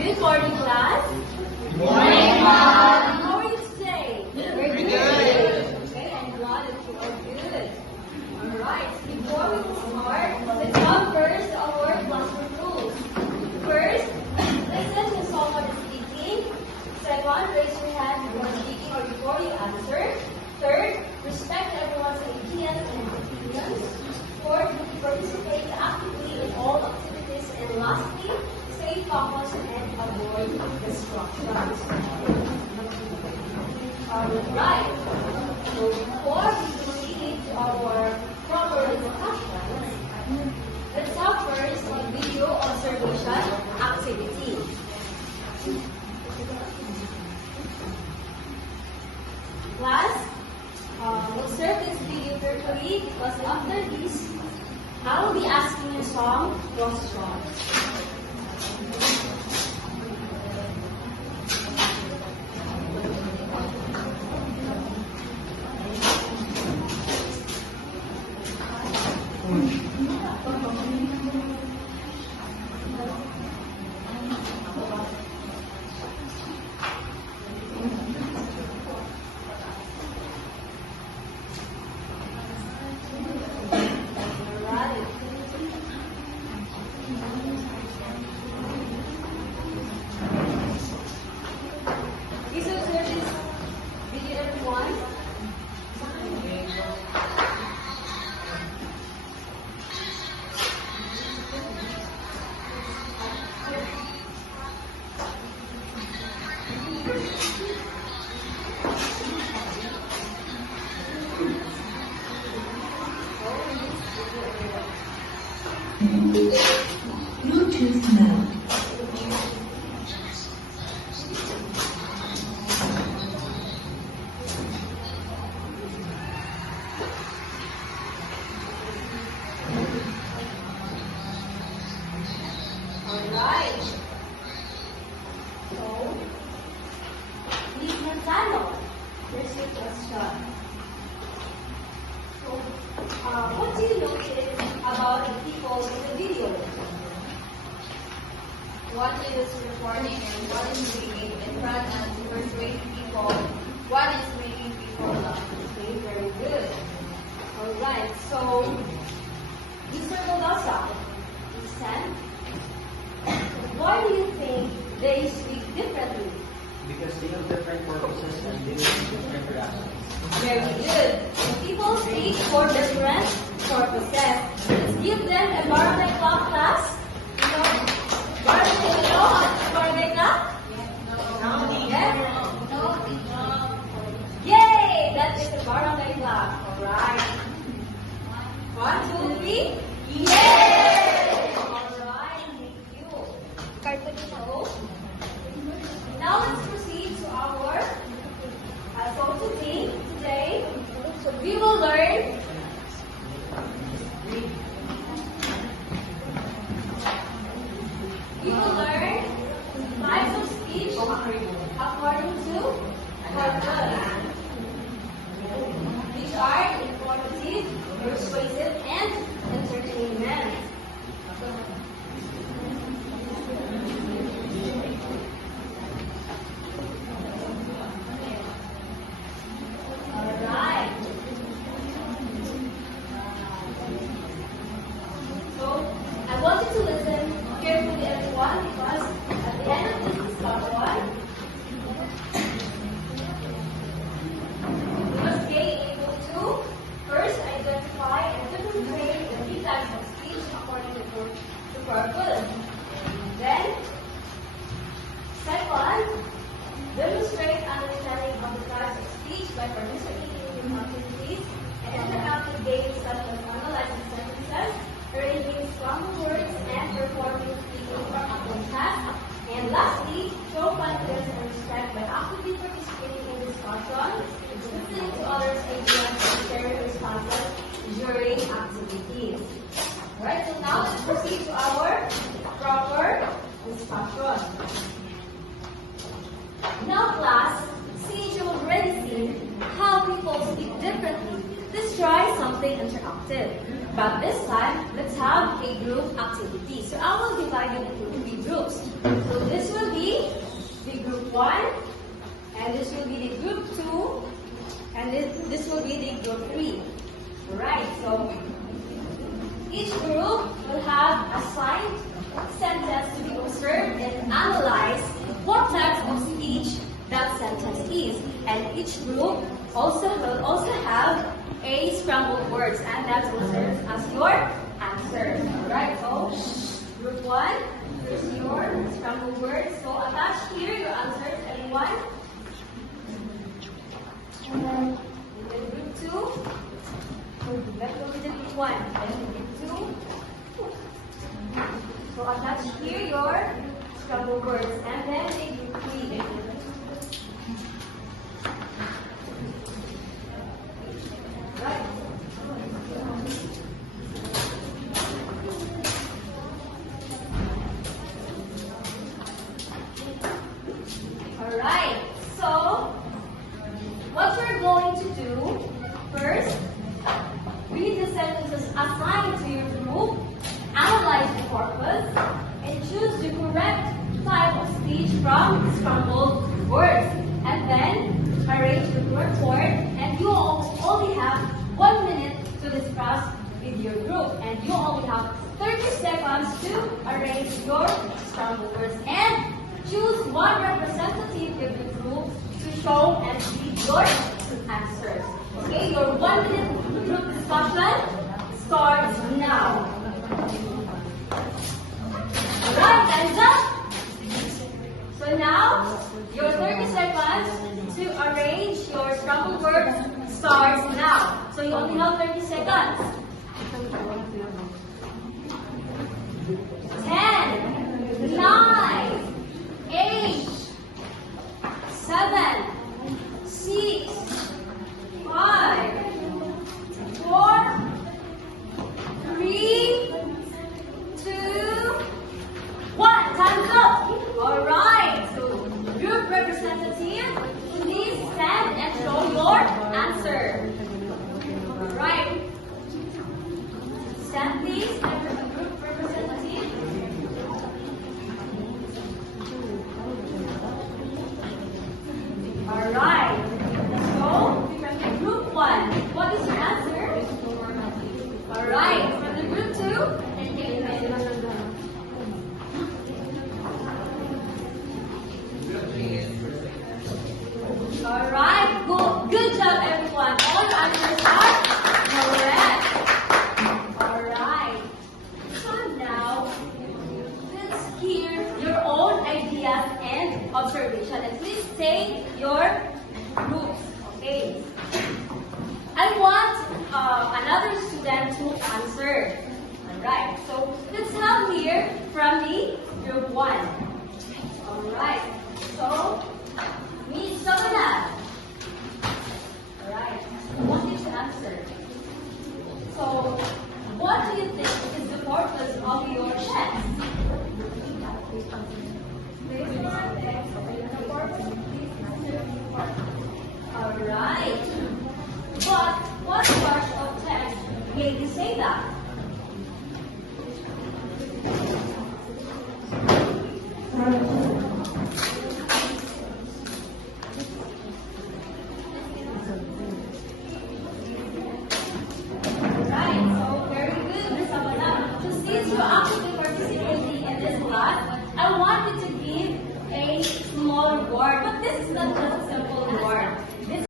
Good morning, class. Morning, Mom. How are you today? We're good. Okay, I'm glad that you are good. Alright, before we start, let's have first our classroom rules. First, listen to someone speaking. Second, raise your hand before speaking or before you answer. Third, respect everyone's ideas and opinions. Fourth, participate actively in all activities. And lastly, stay focused and avoid distractions. Alright, so before we proceed to our proper discussion, let's have first a video observation activity. Class, observe this video carefully because after this, I will be asking you some questions. Please observe this video, everyone. Bluetooth mode. Alright. So, Miss Manzano, here's your question. So, what do you notice about the people in the video? One is recording and one is speaking in front and persuade people. One is making people laugh. Okay, very good. Alright, so, Mr. Goldosa, listen. Why do you think they speak differently? Because they have different purposes and they have different interactions. Very good. When people speak for different purposes, let's give them a barangay club class. You know, barangay, you know how to barangay club? Yes? Yay! That is the barangay club. Alright. 1, 2, 3. Yay! Alright, thank you. So, now let's proceed to our today. So we will learn types of speech according to purpose, which are informative, persuasive, and entertainment. Alright. So, I want you to listen carefully, everyone, because at the end of this discussion, we must be able to first identify and differentiate the three types of speech according to purpose. Then, second, demonstrate understanding of the types of speech by participating in activities and interactive games such as analyzing sentences, arranging stronger words, and performing speaking or acting tasks. And lastly, show confidence and respect by actively participating in discussion, listening to others' ideas, and sharing responses during activities. Alright, so now let's proceed to our proper discussion. Now, class, since you've already seen how people speak differently, let's try something interactive. But this time, let's have a group activity. So I will divide it into 3 groups. So this will be group 1, and this will be the group 2, and this will be the group 3. Alright, so each group will have assigned sentence to be observed and analyzed what type of speech that sentence is. And each group will also have a scrambled words, and that will serve as your answer. Alright, so group 1 is your scrambled words. So attach here your answers, everyone. And then group 2. Let's go to the group 1. Then group 2. So attach here your scrambled words, and then the group 3. Right. Alright, so what we're going to do first, read the sentences assigned to your group, analyze the corpus, and choose the correct type of speech from the scrambled words. And then arrange the report, and you only have 1 minute to discuss with your group. And you only have 30 seconds to arrange your scrambled words. And choose one representative of the group to show and read your answers. Okay, your 1 minute group discussion starts now. Alright, time's up. So now, your 30 seconds to arrange your scrambled words starts now. So you only have 30 seconds. 10, 9, 8, 7, 6, 5, 4, 3, 2, 1. Time's up. Alright, so group representative, please stand and show your answer. Alright. Stand please, and group representative. Alright. So, from the group 1, what is your answer? Alright, from the group 2, alright, good job everyone. All your answers are correct. Alright. So now, let's hear your own ideas and observation. And please say your groups. Okay. I want another student to answer. Alright, so let's have here from the group 1. Alright, so Miss Savannah. Alright, I want you to answer. So, what do you think is the purpose of your chest? Alright. But what part of text made you say that? I want you to give a small reward, but this is not just a